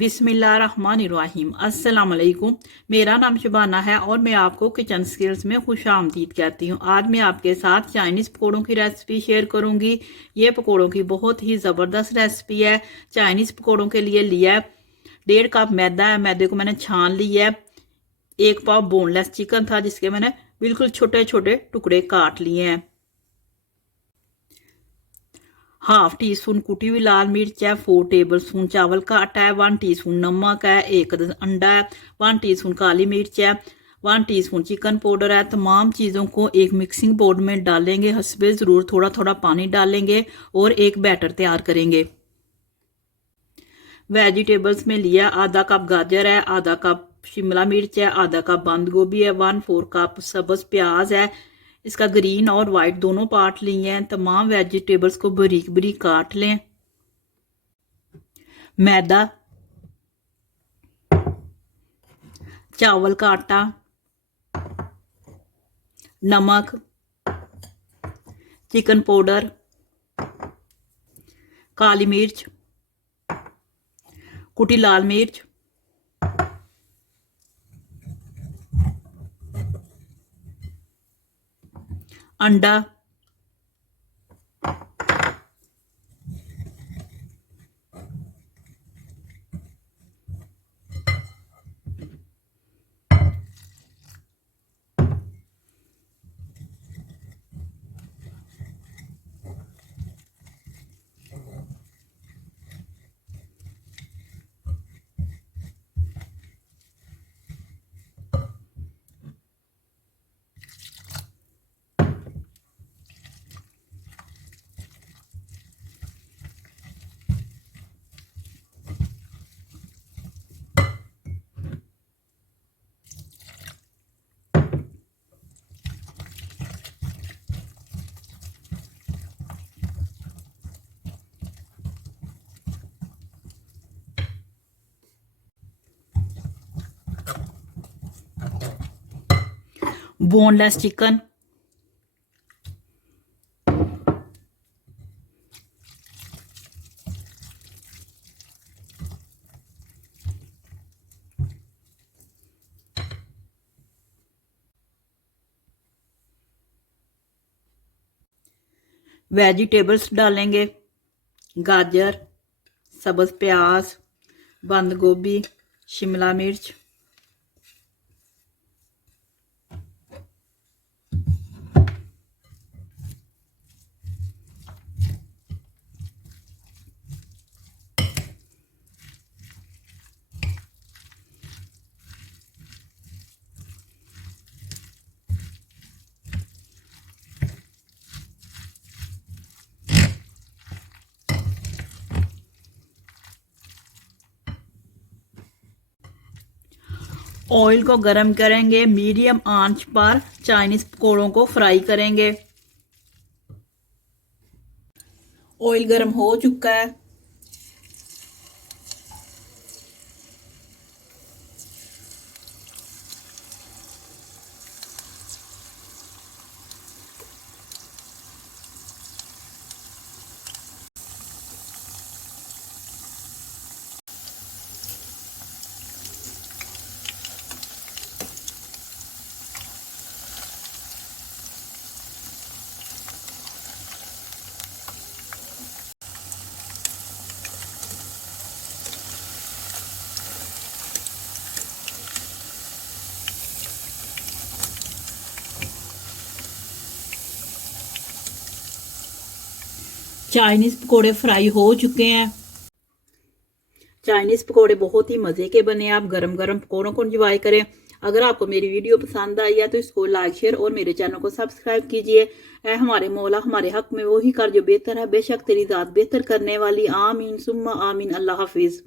बिस्मिल्लाहिर्रहमानिर्रहीम। अस्सलाम वालेकुम। मेरा नाम शबाना है और मैं आपको किचन स्किल्स में खुशामदीद कहती हूँ। आज मैं आपके साथ चाइनीज़ पकौड़ों की रेसिपी शेयर करूँगी। ये पकौड़ों की बहुत ही ज़बरदस्त रेसिपी है। चाइनीज़ पकौड़ों के लिए लिया है 1.5 कप मैदा है। मैदे को मैंने छान लिया है। 1 पाव बोनलेस चिकन था जिसके मैंने बिल्कुल छोटे छोटे टुकड़े काट लिए हैं। हाफ टी स्पून कुटी हुई लाल मिर्च है, 4 टेबल स्पून चावल का आटा है, 1 टीस्पून नमक है, 1 अंडा है, 1 टीस्पून काली मिर्च है, 1 टीस्पून चिकन पाउडर है। तमाम चीज़ों को एक मिक्सिंग बोल में डालेंगे, हस्बे ज़रूर थोड़ा थोड़ा पानी डालेंगे और एक बैटर तैयार करेंगे। वेजिटेबल्स में लिया आधा कप गाजर है, आधा कप शिमला मिर्च है, आधा कप बंद गोभी है, 1/4 कप सब्ज प्याज है। इसका ग्रीन और वाइट दोनों पार्ट लिए हैं। तमाम वेजिटेबल्स को बारीक बारीक काट लें। मैदा, चावल का आटा, नमक, चिकन पाउडर, काली मिर्च, कुटी लाल मिर्च, अंडा, बोनलेस चिकन, वेजिटेबल्स डालेंगे, गाजर, सब्ज प्याज, बंद गोभी, शिमला मिर्च, ऑयल को गरम करेंगे। मीडियम आंच पर चाइनीज पकौड़ों को फ्राई करेंगे। ऑयल गरम हो चुका है। चाइनीज पकोड़े फ्राई हो चुके हैं। चाइनीज पकोड़े बहुत ही मज़े के बने। आप गरम गरम पकोड़ों को एंजॉय करें। अगर आपको मेरी वीडियो पसंद आई है तो इसको लाइक शेयर और मेरे चैनल को सब्सक्राइब कीजिए। हमारे मौला हमारे हक में वही कर जो बेहतर है। बेशक तेरी ज़ात बेहतर करने वाली। आमीन सुम्मा आमीन। अल्लाह हाफिज़।